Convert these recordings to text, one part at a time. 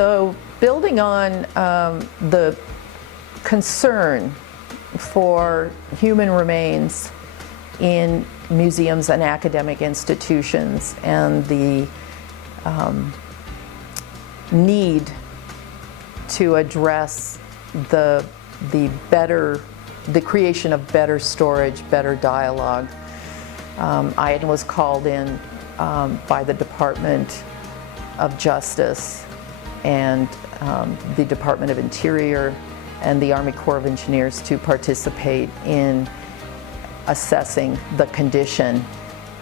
So building on the concern for human remains in museums and academic institutions, and the need to address the creation of better storage, better dialogue. I was called in by the Department of Justice and the Department of Interior and the Army Corps of Engineers to participate in assessing the condition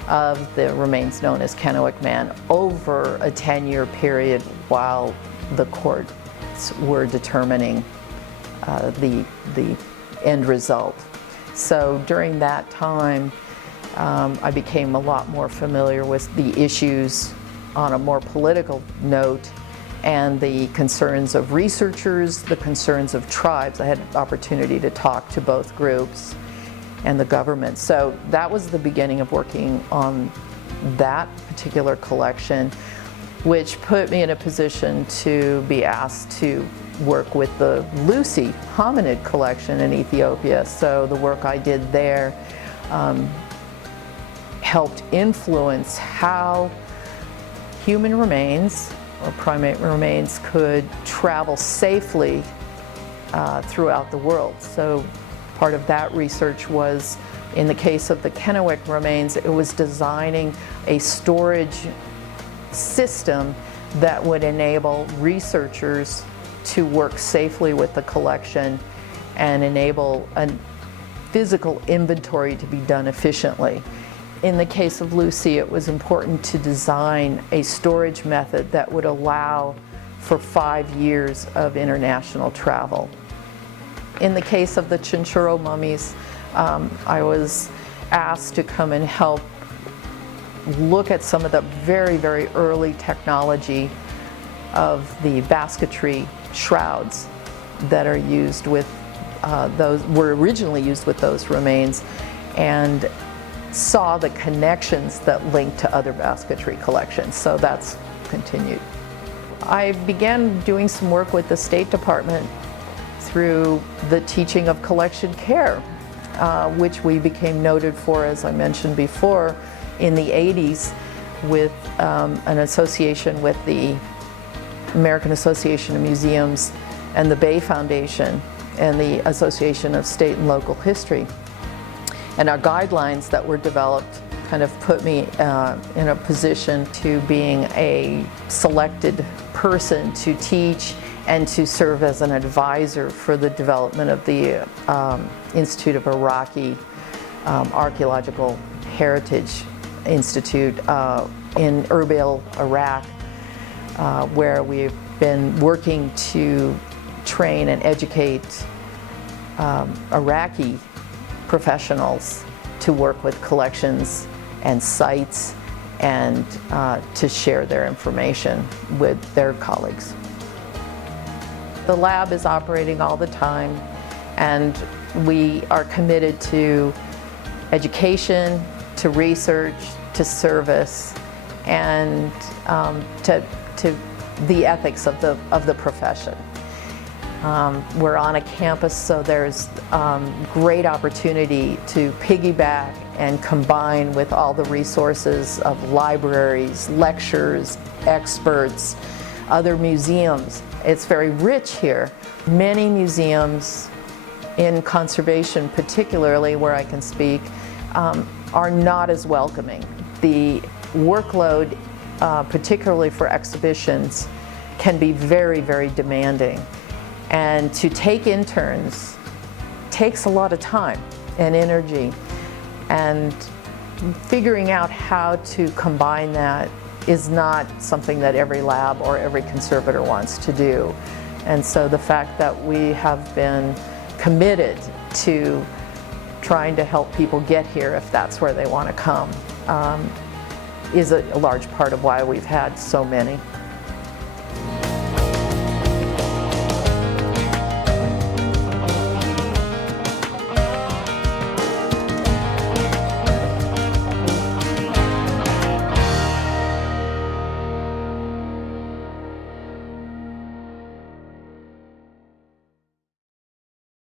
of the remains known as Kennewick Man over a 10-year period while the courts were determining the end result. So during that time, I became a lot more familiar with the issues on a more political note and the concerns of researchers, the concerns of tribes. I had an opportunity to talk to both groups and the government. So that was the beginning of working on that particular collection, which put me in a position to be asked to work with the Lucy hominid collection in Ethiopia. So the work I did there helped influence how human remains or primate remains could travel safely throughout the world. So part of that research was, in the case of the Kennewick remains, it was designing a storage system that would enable researchers to work safely with the collection and enable a physical inventory to be done efficiently. In the case of Lucy, it was important to design a storage method that would allow for 5 years of international travel. In the case of the Chinchorro Mummies, I was asked to come and help look at some of the very, very early technology of the basketry shrouds that are used with were originally used with those remains, and saw the connections that linked to other basketry collections. So that's continued. I began doing some work with the State Department through the teaching of collection care, which we became noted for, as I mentioned before, in the 80s with an association with the American Association of Museums and the Bay Foundation and the Association of State and Local History. And our guidelines that were developed kind of put me in a position to being a selected person to teach and to serve as an advisor for the development of the Institute of Iraqi Archaeological Heritage Institute in Erbil, Iraq, where we've been working to train and educate Iraqi professionals to work with collections and sites and to share their information with their colleagues. The lab is operating all the time, and we are committed to education, to research, to service, and to the ethics of the profession. We're on a campus, so there's great opportunity to piggyback and combine with all the resources of libraries, lectures, experts, other museums. It's very rich here. Many museums in conservation, particularly where I can speak, are not as welcoming. The workload, particularly for exhibitions, can be very, very demanding. And to take interns takes a lot of time and energy, and figuring out how to combine that is not something that every lab or every conservator wants to do. And so the fact that we have been committed to trying to help people get here if that's where they want to come is a large part of why we've had so many.